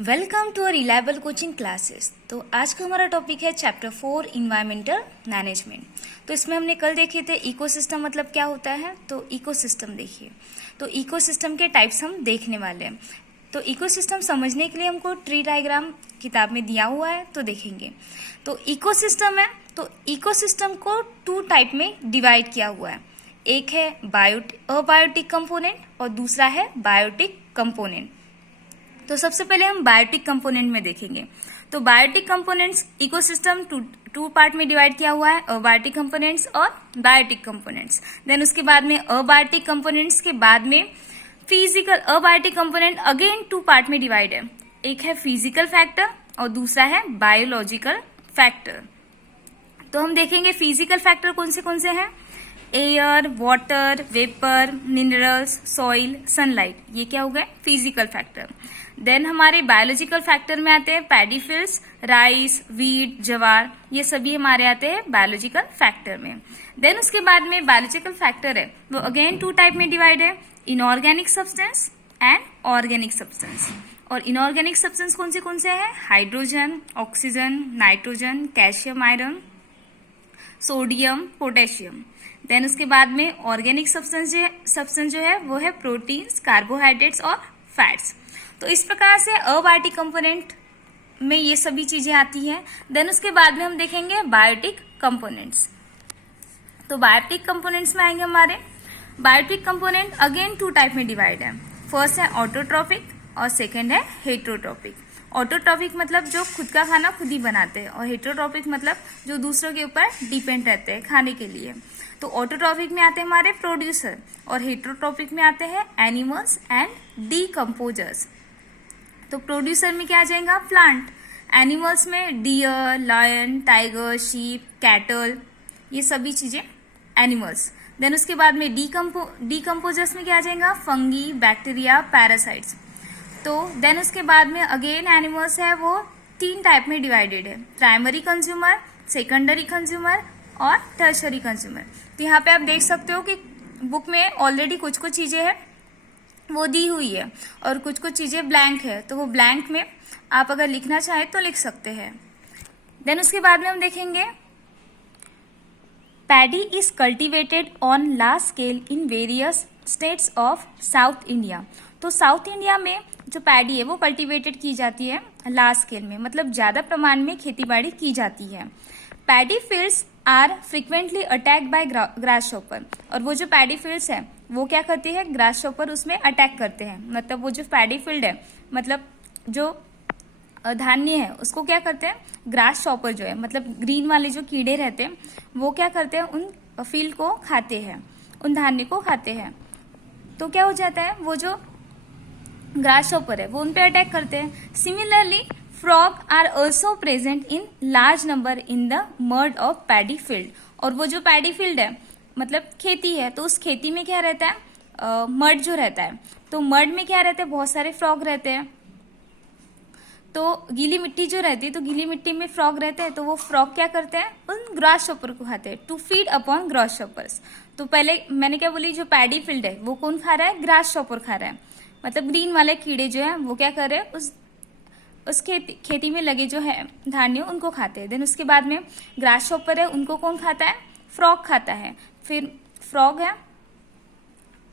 Welcome to a reliable coaching classes. तो आज का हमारा टॉपिक है चैप्टर 4 इन्वायरमेंटल मैनेजमेंट। तो इसमें हमने कल देखे थे इकोसिस्टम मतलब क्या होता है। तो इकोसिस्टम देखिए, तो इकोसिस्टम के टाइप्स हम देखने वाले हैं। तो इकोसिस्टम समझने के लिए हमको ट्री डायग्राम किताब में दिया हुआ है, तो देखेंगे। तो इकोसिस्टम है, तो इकोसिस्टम को 2 टाइप में डिवाइड किया हुआ है। एक है अबायोटिक कंपोनेंट और दूसरा है बायोटिक कंपोनेंट। तो सबसे पहले हम बायोटिक कंपोनेंट में देखेंगे। तो biotic components ecosystem two part में डिवाइड किया हुआ है, अबायोटिक कंपोनेंट्स और बायोटिक कंपोनेंट्स। देन उसके बाद में अबायोटिक कंपोनेंट्स के बाद में physical abiotic component again 2 part में डिवाइड है। एक है फिजिकल फैक्टर और दूसरा है बायोलॉजिकल फैक्टर। तो हम देखेंगे फिजिकल फैक्टर कौन से हैं। Air, water, vapour, minerals, soil, sunlight, ये क्या हो गए फिजिकल फैक्टर। देन हमारे बायोलॉजिकल फैक्टर में आते हैं पैडी फील्ड्स, राइस, वीट, ज्वार, ये सभी हमारे आते हैं बायोलॉजिकल फैक्टर में। देन उसके बाद में बायोलॉजिकल फैक्टर है वो अगेन 2 टाइप में डिवाइड है, inorganic substance and organic substance. और इनऑर्गेनिक सब्सटेंस कौन से हैं, hydrogen, oxygen, nitrogen, calcium, iron, sodium, potassium. Then उसके बाद में ऑर्गेनिक सब्सटेंस जो है वो है प्रोटीन्स, कार्बोहाइड्रेट्स और फैट्स। तो इस प्रकार से अबायोटिक कंपोनेंट में ये सभी चीजें आती हैं। देन उसके बाद में हम देखेंगे बायोटिक कंपोनेंट्स। तो बायोटिक कंपोनेंट्स में आएंगे हमारे बायोटिक कंपोनेंट अगेन 2 टाइप में डिवाइड है। फर्स्ट है ऑटोट्रॉपिक और सेकेंड है हेटरोट्रॉपिक। ऑटोट्रॉपिक मतलब जो खुद का खाना खुद ही बनाते हैं और हेटरोट्रॉपिक मतलब जो दूसरों के ऊपर डिपेंड रहते हैं खाने के लिए। तो ऑटोट्रॉपिक में आते हैं हमारे प्रोड्यूसर और हेटरोट्रॉपिक में आते हैं एनिमल्स एंड डीकम्पोजर्स। तो प्रोड्यूसर में क्या आ जाएगा, प्लांट। एनिमल्स में deer, lion, tiger, sheep, cattle, ये सभी चीजें एनिमल्स। देन उसके बाद में डीकम्पोजर्स में क्या आ जाएगा, फंगी, बैक्टीरिया, पैरासाइट्स। तो देन उसके बाद में अगेन एनिमल्स है वो 3 टाइप में डिवाइडेड है, प्राइमरी कंज्यूमर, सेकेंडरी कंज्यूमर और टर्शरी कंज्यूमर। तो यहाँ पे आप देख सकते हो कि बुक में ऑलरेडी कुछ चीजें हैं वो दी हुई है और कुछ चीजें ब्लैंक है। तो वो ब्लैंक में आप अगर लिखना चाहें तो लिख सकते हैं। देन उसके बाद में हम देखेंगे paddy is cultivated on large scale in various states of south India. तो साउथ इंडिया में जो पैडी है वो कल्टिवेटेड की जाती है लार्ज स्केल में, मतलब ज्यादा प्रमाण में खेतीबाड़ी की जाती है। Paddy fields are frequently attacked by grasshopper. और वो जो पैडी फील्ड्स है वो क्या करती है, ग्रास शॉपर उसमें अटैक करते हैं। मतलब वो जो पैडी फील्ड है मतलब जो धान्य है उसको क्या करते हैं, ग्रास शॉपर जो है मतलब ग्रीन वाले जो कीड़े रहते हैं वो क्या करते हैं, उन फील्ड को खाते हैं, उन धान्य को खाते हैं। तो क्या हो जाता है, वो जो ग्रास शॉपर है वो उन पे अटैक करते हैं। Similarly frog are also present in large number in the mud of paddy field. और वो जो पैडी फील्ड है मतलब खेती है, तो उस खेती में क्या रहता है, मड जो रहता है। तो मड में क्या रहता है, बहुत सारे फ्रॉग रहते हैं। तो गीली मिट्टी जो रहती है, तो गीली मिट्टी में फ्रॉग रहते हैं। तो वो फ्रॉग क्या करते हैं, उन ग्रास शॉपर को खाते हैं to feed upon grasshoppers. तो पहले मैंने क्या बोली, जो पैडी फील्ड है वो कौन खा रहा है, ग्रास शॉपर खा रहा है। मतलब ग्रीन वाले कीड़े जो है वो क्या कर रहे हैं, उस खेती में लगे जो है धान्य उनको खाते हैं। देन उसके बाद में ग्रास शॉपर है उनको कौन खाता है, फ्रॉग खाता है। फिर फ्रॉग है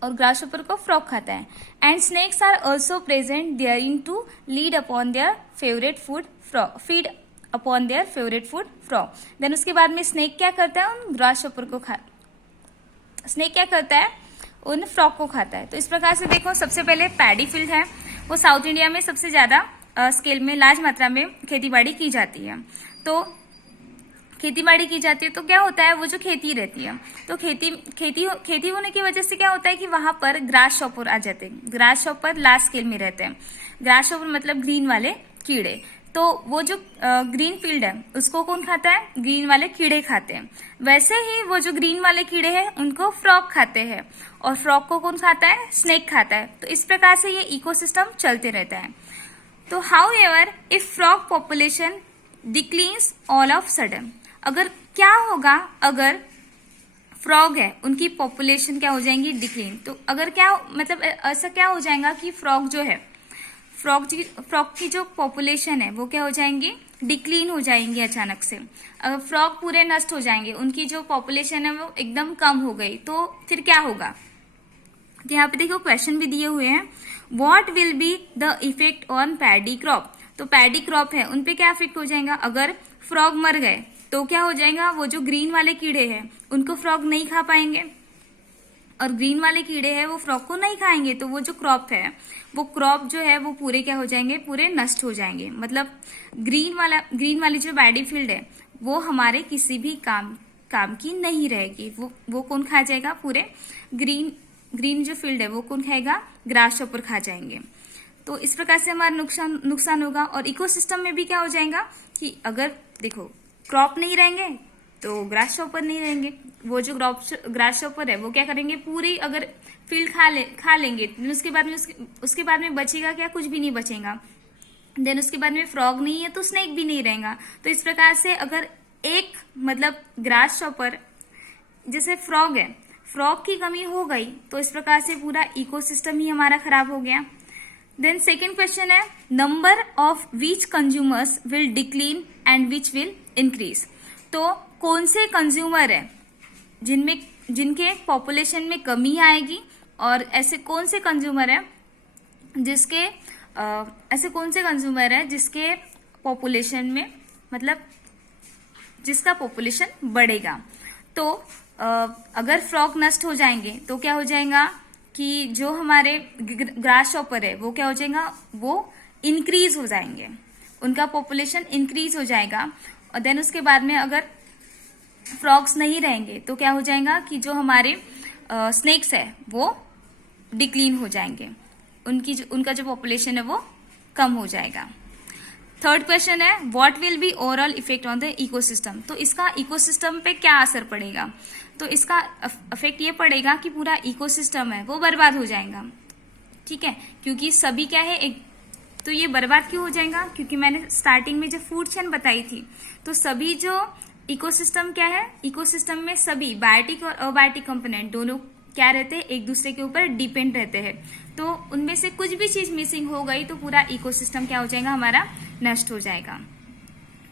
और ग्रास शॉपर को फ्रॉग खाता है। And snakes are also present there in to lead upon their favourite food feed upon their favourite food frog. Then उसके बाद में स्नेक क्या करता है, उन ग्रास शॉपर को स्नेक क्या करता है, उन फ्रॉग को खाता है। तो इस प्रकार से देखो, सबसे पहले पैडी फील्ड है वो साउथ इंडिया में सबसे ज्यादा स्केल में लार्ज मात्रा में खेतीबाड़ी की जाती है। तो खेतीबाड़ी की जाती है तो क्या होता है, वो जो खेती रहती है तो खेती होने की वजह से क्या होता है कि वहां पर ग्रास शॉपर आ जाते हैं। ग्रास शॉपर लार्ज स्केल में रहते हैं। ग्रास शॉपर मतलब ग्रीन वाले कीड़े। तो वो जो ग्रीन फील्ड है उसको कौन खाता है, ग्रीन वाले कीड़े खाते हैं। वैसे ही वो जो ग्रीन वाले कीड़े हैं उनको फ्रॉग खाते हैं और फ्रॉग को कौन खाता है, स्नेक खाता है। तो इस प्रकार से ये इकोसिस्टम चलते रहता है। तो however if frog population declines all of sudden, अगर क्या होगा, अगर फ्रॉग है उनकी पॉपुलेशन क्या हो जाएंगी, डिक्लीन। तो अगर क्या मतलब ऐसा क्या हो जाएगा कि फ्रॉग जो है फ्रॉग की जो पॉपुलेशन है वो क्या हो जाएंगी, डिक्लीन हो जाएंगी अचानक से। अगर फ्रॉग पूरे नष्ट हो जाएंगे, उनकी जो पॉपुलेशन है वो एकदम कम हो गई, तो फिर क्या होगा। तो यहाँ पे देखो क्वेश्चन भी दिए हुए हैं, what will be the effect on paddy crop. तो पैडी क्रॉप है उन पे क्या इफेक्ट हो जाएगा, अगर फ्रॉग मर गए तो क्या हो जाएगा, वो जो ग्रीन वाले कीड़े हैं उनको फ्रॉग नहीं खा पाएंगे, और ग्रीन वाले कीड़े हैं वो फ्रॉग को नहीं खाएंगे, तो वो जो क्रॉप है, वो क्रॉप जो है वो पूरे क्या हो जाएंगे, पूरे नष्ट हो जाएंगे। मतलब ग्रीन वाली जो पैडी फील्ड है वो हमारे किसी भी काम की नहीं रहेगी। वो कौन खा जाएगा, पूरे ग्रीन जो फील्ड है वो कौन खाएगा, ग्रास शॉपर खा जाएंगे। तो इस प्रकार से हमारा नुकसान होगा। और इकोसिस्टम में भी क्या हो जाएगा कि अगर देखो क्रॉप नहीं रहेंगे तो ग्रास शॉपर नहीं रहेंगे, वो जो ग्रास शॉपर है वो क्या करेंगे, पूरी अगर फील्ड खा लेंगे, उसके बाद में बचेगा क्या, कुछ भी नहीं बचेगा। देन उसके बाद में फ्रॉग नहीं है तो स्नेक भी नहीं रहेगा। तो इस प्रकार से अगर एक मतलब ग्रास शॉपर जैसे फ्रॉग है, फ्रॉग की कमी हो गई तो इस प्रकार से पूरा इकोसिस्टम ही हमारा खराब हो गया। देन सेकेंड क्वेश्चन है, number of which consumers will decline and which will increase. तो कौन से कंज्यूमर है जिनके पॉपुलेशन में कमी आएगी, और ऐसे कौन से कंज्यूमर है जिसके पॉपुलेशन में मतलब जिसका पॉपुलेशन बढ़ेगा। तो अगर फ्रॉग नष्ट हो जाएंगे तो क्या हो जाएगा कि जो हमारे ग्रास शॉपर है वो क्या हो जाएगा, वो इंक्रीज हो जाएंगे, उनका पॉपुलेशन इंक्रीज हो जाएगा। और देन उसके बाद में अगर फ्रॉग्स नहीं रहेंगे तो क्या हो जाएगा कि जो हमारे स्नेक्स है वो डिक्लीन हो जाएंगे, उनका जो पॉपुलेशन है वो कम हो जाएगा। थर्ड क्वेश्चन है, what will be overall effect on the ecosystem. तो इसका इकोसिस्टम पे क्या असर पड़ेगा, तो इसका इफेक्ट ये पड़ेगा कि पूरा इकोसिस्टम है वो बर्बाद हो जाएगा। ठीक है, क्योंकि सभी क्या है एक, तो ये बर्बाद क्यों हो जाएगा, क्योंकि मैंने स्टार्टिंग में जो फूड चेन बताई थी, तो सभी जो इकोसिस्टम क्या है, इकोसिस्टम में सभी बायोटिक और अबायोटिक कंपोनेंट दोनों क्या रहते हैं, एक दूसरे के ऊपर डिपेंड रहते हैं। तो उनमें से कुछ भी चीज मिसिंग हो गई तो पूरा इकोसिस्टम क्या हो जाएगा, हमारा नष्ट हो जाएगा।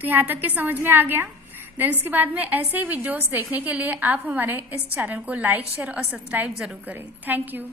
तो यहाँ तक के समझ में आ गया। देन उसके बाद में ऐसे ही वीडियोस देखने के लिए आप हमारे इस चैनल को लाइक, शेयर और सब्सक्राइब जरूर करें। Thank you.